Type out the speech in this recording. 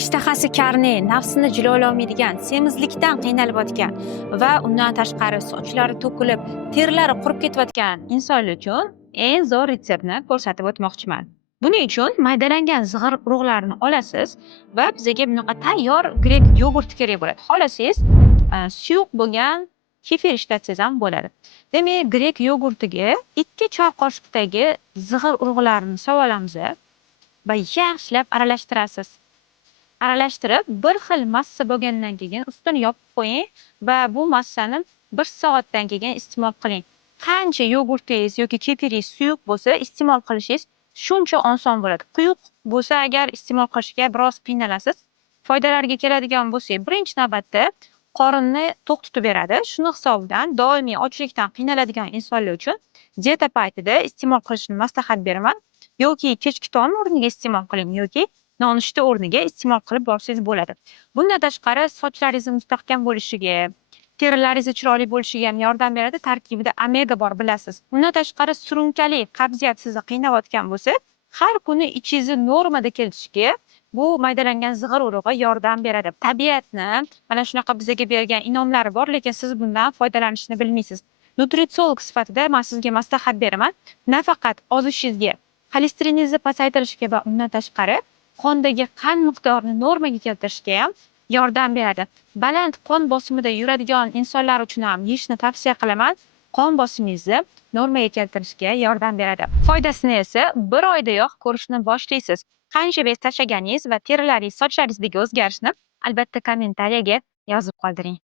ishtahasi karne, nafsini jilololmaydigan, semizlikdan qiynalib yotgan va undan tashqari sochlari to'kilib, terlari qurib ketayotgan insonlar uchun eng zo'r retseptni ko'rsatib o'tmoqchiman. Buning uchun maydalangan zig'ir urug'larini olasiz va bizga bunaqa tayyor grek yogurti kerak bo'ladi. Xolasangiz, suyuq bo'lgan kefir ishlatsangiz ham bo'ladi. Demak, grek yogurtiga 2 choy qoshiqdagi zig'ir urug'larini solib olamiz va yaxshilab aralashtirasiz. Aralashtirib, bir xil massa bo'lgandan keyin ustini yopib qo'ying va bu massani 1 soatdan keyin iste'mol qiling. Qancha yogurtingiz yoki kefiringiz suyuq bo'lsa, iste'mol qilishingiz shuncha oson bo'ladi. Quyuq bo'lsa agar iste'mol qilishga biroz qiynalasiz. Foydalariga keladigan bo'lsak, birinchi navbatda qorinni to'q tutib beradi. Shuni hisobidan doimiy ochlikdan qiynaladigan insonlar uchun dieta paytida iste'mol qilishni maslahat beraman. Yoki kechki taom o'rniga iste'mol qiling yoki nonushta o'rniga iste'mol qilib borsangiz bo'ladi. Bundan tashqari sochlaringiz mustahkam bo'lishiga, terilaringiz chiroyli bo'lishiga ham yordam beradi. Tarkibida omega bor, bilasiz. Bundan tashqari surunkali qabziyat sizni qiynayotgan bo'lsa, har kuni ichingizni normada keltirishga bu maydalangan zig'ir urug'i yordam beradi. Tabiatni mana shunaqa bizga bergan in'omlari bor, lekin siz bundan foydalanishni bilmaysiz. Nutritsiolog sifatida men sizga maslahat beraman. Nafaqat ozishingizga, xolesteriningizni pasaytirishga va undan tashqari qondagi qon miqdorini normaga keltirishga ham yordam beradi. Baland qon bosimida yuradigan insonlar uchun ham yeyishni tavsiya qilaman. Qon bosimingizni normaga keltirishga yordam beradi. Foydasini esa 1 oydayoq ko'rishni boshlaysiz. Qancha bez tashlaganingiz va terilaringiz, sochlaringizdagi o'zgarishni albatta kommentariyaga yozib qoldiring.